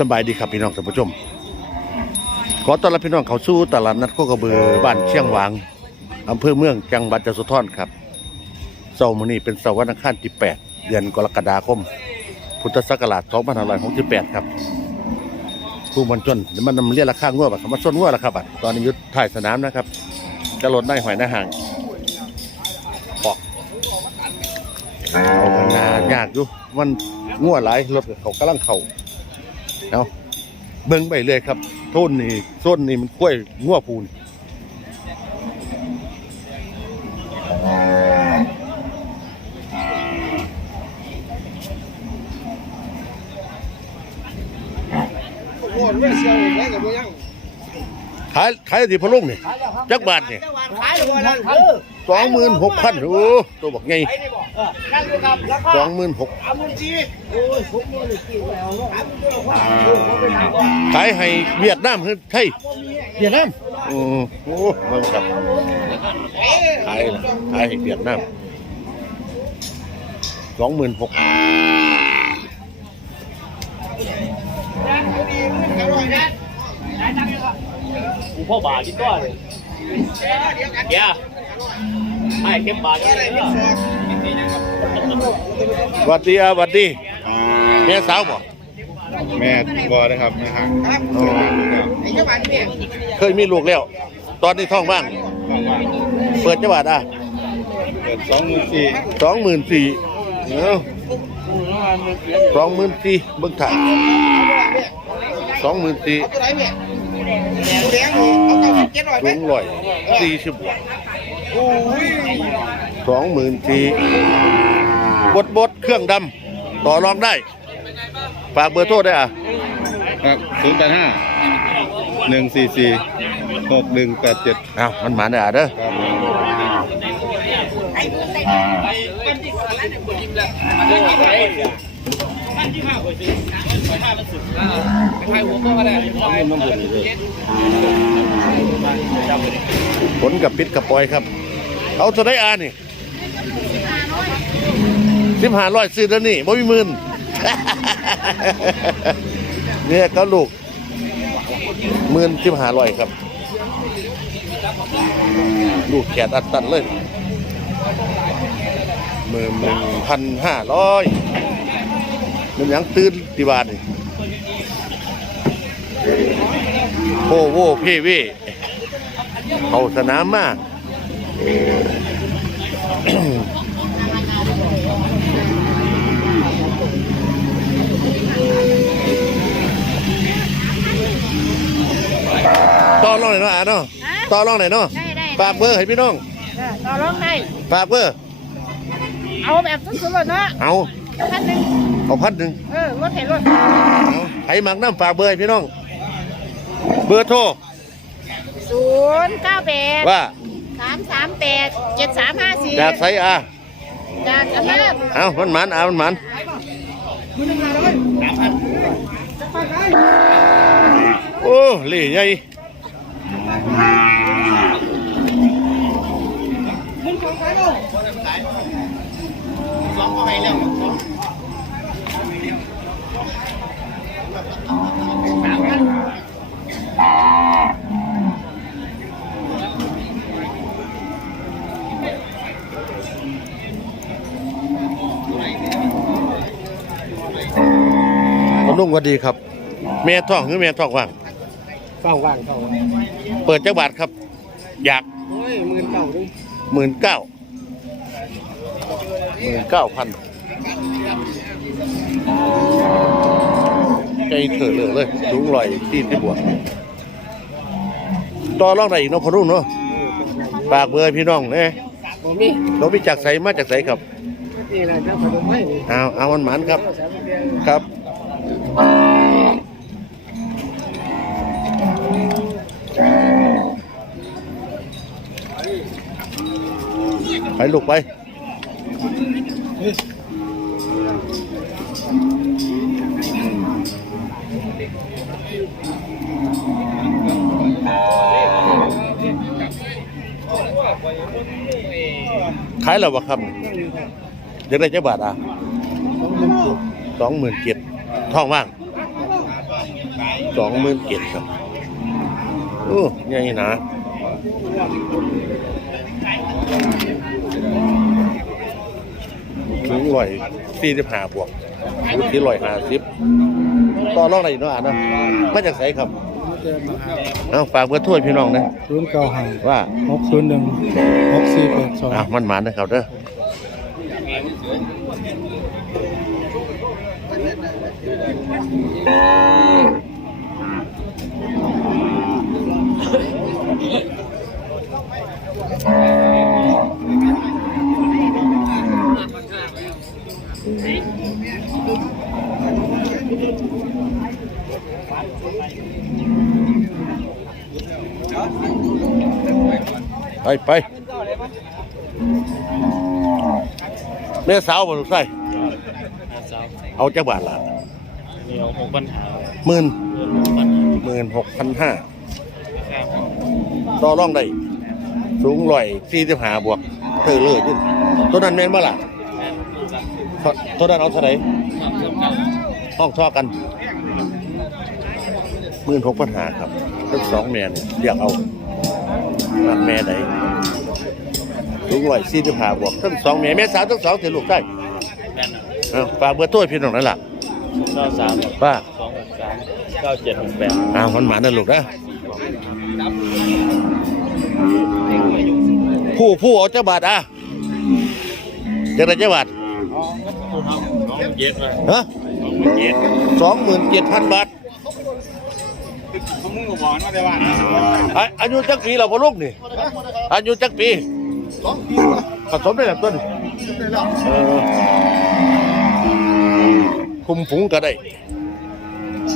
สบายดีครับพี่น้องท่านผู้ชม ขอต้อนรับพี่น้องเข้าสู่ตลาดนัดโคกระเบือบ้านเชียงหวางอำเภอเมืองจังหวัดยะโสธรครับเสาร์มื้อนี้เป็นเสาร์วันอังคารที่ 8 เดือนกรกฎาคม พุทธศักราช2568ครับผู้มันจนเดี๋ยวมันนำเรียกราคางัวบัดเขามาชนงัวแล้วครับบัดตอนนี้อยุดถ่ายสนามนะครับจะลดได้หอยหน้าห่างปอกเอากันนายากอยู่มันงัวหลายรถเขากำลังเข่า เอาเบิ่งไปเลยครับโทนนี่โซนนี่มันกล้วยงัวปูนโอ้โหไม่เชียวแม่กับบ่ยังขายขายที่พะลุงนี่จักบาทนี่ขายเลยนั่น สองหมื่นหกพันโอ้ตัวบักไงไอ้นี่บอกนั่นอยู่ครับราคาสองหมื่นหกสามหมื่นสี่โอ้ยผมนี่เลยกี่แล้วสามหมื่นกว่าผมไปทำก่อนขายให้เวียดนามคือไทยเวียดนามโอ้โหเบิ่งครับขายล่ะขายให้เวียดนามสองหมื่นหกกูพ่อบากินก้อนเลยเกียร์ ให้เก็บบาทก็ได้เนาะหวัดดีอะหวัดดีแม่สาวบ่ แม่บอนะครับนะครับไอ้เจ้าบ้านนี่เคยมีลูกแล้ว ตอนนี้ท้องว่าง เปิดจังหวัดอะเปิดสองหมื่นสี่สองหมื่นสี่สองหมื่นสี่เบิ่งถ่ายสองหมื่นสี่เอาตัวไหนแม่ตัวแดงนี่เอาเก้าสิบเจ็ดร้อยไหมสูงร้อยสี่สิบบวกโอ้ย สองหมื่นสี่บดบดเครื่องดำต่อรองได้ ฝากเบอร์โทรได้อะครับศูนย์แปดห้าหนึ่งสี่สี่หกหนึ่งแปดเจ็ดอ้าวมันหมาได้อะเด้อครับผลกับปิดกับปล่อยครับ เอาตัวได้อ่านนี่สิบห้าร้อยซื้อแล้วนี่บ่มีหมื่นเนี่ยก็ลูกหมื่นสิบห้าร้อยครับ ลูกแขนอัดตันเลยหมื่นหนึ่งพันห้าร้อยมันยังตื่นที่บ้านนี่โอ้โหเพ่ว่เขาสนามมา ต่อรองไหนอยเนาะอะเนาะต่อรองไหนอยเนาะได้ได้ฝากเบอร์ให้พี่น้องเออต่อรองได้ฝากเบอร์เอาแบบสุดๆเลยเนาะเอาพันหนึ่งเอาพันหนึ่งเออรถเห็นรถเอาไผหมักน้ำฝากเบอร์ให้พี่น้อง เบอร์โทรศูนย์เก้าแปดว่า สามสามแปดเจ็ดสามห้าสี่จากไสอาจากอำนาจเอามันหมันเอามันหมันโอ้เล่ใหญ่ คุณลุงก็ดีครับแม่ท้องหรือแม่ท้องว่างฟังว่างฟังว่างเปิดจักบาทครับ อยากโอ้ยหมื่นเก้าด้วยหมื่นเก้าหมื่นเก้าพันใจเถอะเลยเลยสูงลอยที่ที่บวกต่อรองไหนอีกเนาะพอรุ่งเนาะฝากเบอร์พี่น้องเนี่ยผมนี่เราไปจากใสมาจากใสครับนี่แหละเจ้าขนมไม้นี่เอาเอามันหมันครับสามเดือนครับ ไปลูกไป ขายแล้วบ่ครับเดี๋ยวได้เจ้าบาทอะสองหมื่นเจ็ด ท้องว่างสองหมื่นเจ็ดครับโอ้ใหญ่หนะถึงร้อยสี่สิบห้าบวกพูดที่ร้อยห้าสิบต่อรองอะไรอีกเนาะอะเนาะมาจากไสครับเอาฝากเบอร์โถ้วยพี่น้องนะศูนย์เก้าห้าว่าหกศูนย์หนึ่งหกสี่แปดสองอะมันหมานนะครับเด้อ ไปไปแม่สาวบ่ลูกไส้ เอาจักบาทละมีหกปัญหาหมื่นหมื่นหกพันห้าต่อรองได้ สูงร้อยสี่สิบห้าบวกเธอเลยขึ้นตัวนั้นแม่นบ่ล่ะตัวตัวนั้นเอาเท่าไหร่ห้องทอกันหมื่นหกพันห้าครับทั้งสองแม่เนี่ยเรียกเอานักแม่ไหนสูงร้อยสี่สิบห้าบวกทั้งสองแม่แม่สาวทั้งสองเถอะลูกได้แม่น เอาฝากเบอร์โทรพี่น้องนั่นล่ะเก้าสามว่าสองหกสามเก้าเจ็ดหกแปดอ้าวมันหมานั่นลูกนะผู้ผู้เอาเจ้าบาทอะจะได้เจ้าบาทน้องเย็ดเลยฮะน้องเย็ดสองหมื่นเจ็ดพันบาทมึงก็บอกมาได้ว่าอะอายุจักปีเราพอลูกนี่อายุจักปีผสมได้แล้วต้นเออ คุมฝูงก็ได้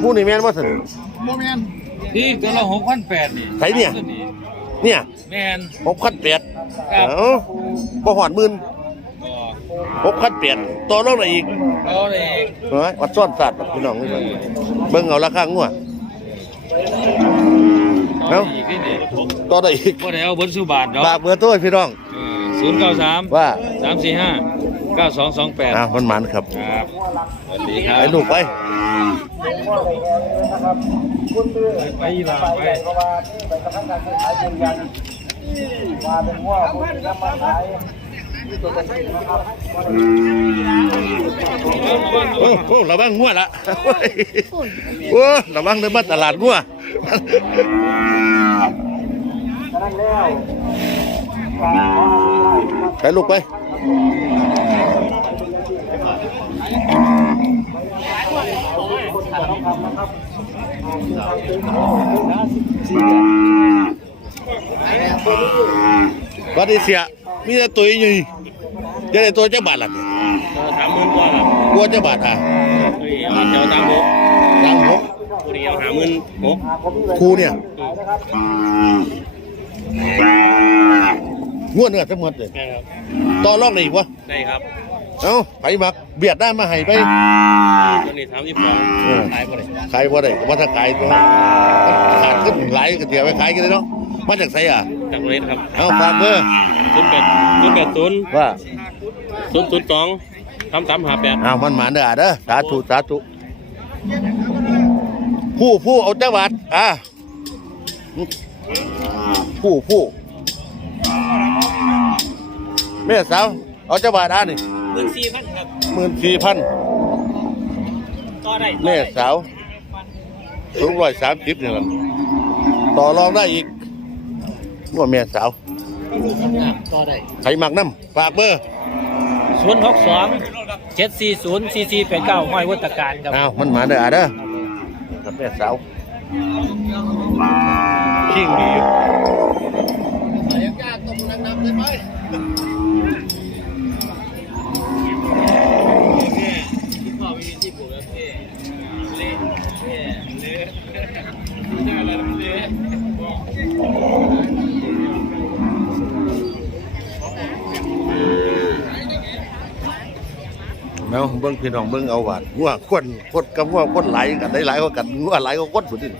หมูนี่แม่นว่าสิพี่ตัวละหกพันแปดนี่ใครเนี่ยเนี่ยแม่นหกพันแปดครับเอ้าบ่หอดหมื่นหกพันแปดต่อรองได้อีกเอาเลยเฮ้ยวัดซ่อนสัตว์พี่น้องนี่เบิ่งเบิ่งเอาราคางัว เอ้า อีกที่นี่ต่อได้อีกก็ได้เอาบนสุบาทเนาะฝากเบอร์โทรให้พี่น้อง ศูนย์เก้าสามว่า สามสี่ห้าเก้าสองสองแปดอ่ามันหมันครับครับสวัสดีครับไปลูกไปไปอีหลาไปโอ้โหระวังงัวละโอ้ระวังเดินมาตลาดงัวไปลูกไป วัดดีเสียมีแต่ตัวใหญ่จะได้ตัวเจ้าบาทล่ะเนี่ยสามหมื่นกว่าครับกลัวเจ้าบาทอะเจ้าตามผมสามหกตัวนี้เอาหาหมื่นหกครูเนี่ย งวดเนื้อทั้งหมดเลยได้ครับต่อรองได้อีกวะได้ครับเอ้าไปมักเบียดได้มาให้ไปตัวนี้สามสิบสองเออขายไปเลยขายบ่ได้ว่าถ้าขายตัวขาดขึ้นหลายก็เดี๋ยวไปขายกันเลยเนาะมาจากไสอะจากเรนครับเอาฝากเบอร์ศูนย์แปดศูนย์แปดศูนย์ว่าศูนย์ศูนย์สองสามสามห้าแปดเอามันหมานเด้ออะเด้อสาธุสาธุผู้ผู้เอาเจ้าบาทอะผู้ผู้แม่สาวเอาเจ้าบาทอะนี่หมื่นสี่พันครับหมื่นสี่พันต่อได้แม่สาวสูงร้อยสามสิบเนี่ยครับต่อรองได้อีกว่าแม่สาวต่อได้ไขหมักน้ำฝากเบอร์ศูนย์หกสองเจ็ดสี่ศูนย์สี่สี่แปดเก้าห้อยวัตการครับอ้าวมันหมาเด้ออะเด้อครับแม่สาวขิงดีอยู่เนาะเบิ้งพี่น้องเบิ้งเอาหวานงัวคนคนกับงัวคนไหลกันได้หลายกว่ากันงัวไหลายกว่าคนพุ่น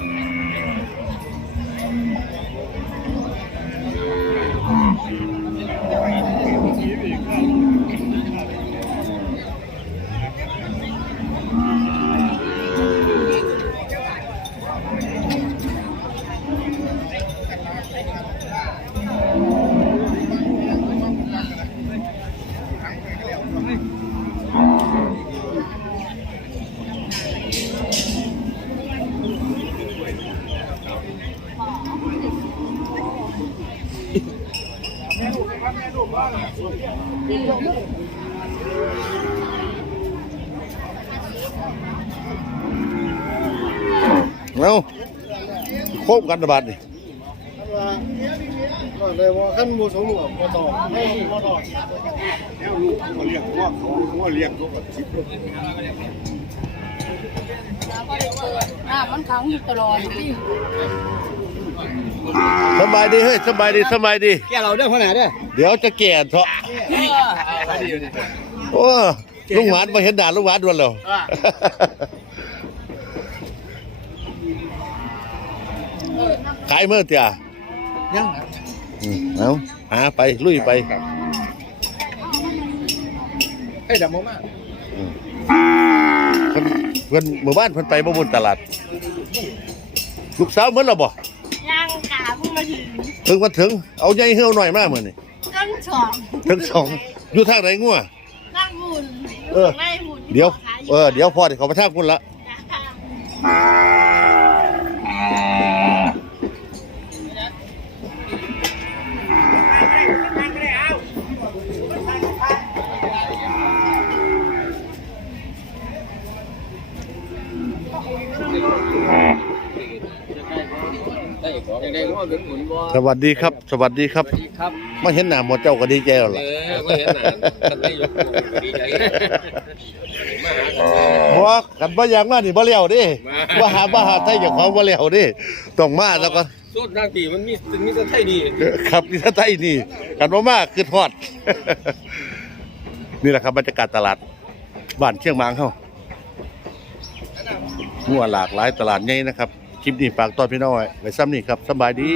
เอาโคบกันระบาดนี่ก็เลยว่าขั้นมูสมกับบ่ต่อให้บ่ต่อแล้วลูกเขาเลี้ยงว่าเขาว่าเลี้ยงเขากับชิปลูกอ่ามันขังอยู่ตลอดพี่ สบายดีเฮ้ยสบายดีสบายดี แกเราได้ขนาดเด้อเดี๋ยวจะแก่เถอะโอ้ลุงหวานมาเห็นด่านลุงหวานดวนแล้วขายเมื่อเตียยังอืมเอาหาไปลุยไปไอ้ดำมากเพิ่นเพิ่นหมู่บ้านเพิ่นไปบ่บนตลาด ลูกสาวเหมือนเราบ่ยังขา เพิ่งมาถึงถึงมาถึง เอาใหญ่เฮือหน่อยมากมื้อนี่ตั้งสองทั้งสองอยู่ทางไหนงัวนั่งหมุนเออไม่หมุนเดี๋ยว เออ เดี๋ยวพอเดี๋ยวเขาไปทางคุณละ เป็นหมุนบ่สวัสดีครับ สวัสดีครับครับมาเห็นหน้าหมดเจ้าก็ดีใจแล้วเอล่ะอไม่เห็นหน้าท่านนายกดีใจมาหากันบ่กันบ่อย่างมานี่บ่แล้วเดิบ่หาบ่หาไทยเจ้าของบ่แล้วเดิต้องมาแล้วก็สุดนางตีมันมีมีแต่ไทยดีครับนี่ถ้าไทยนี่กันบ่มาคือทอดนี่แหละครับบรรยากาศตลาดบ้านเชียงหมางเฮางัวหลากหลายตลาดใหญ่นะครับ คลิปนี้ฝากตอนพี่น้องไว้ไว้ซ้ำนี่ครับสำบายดี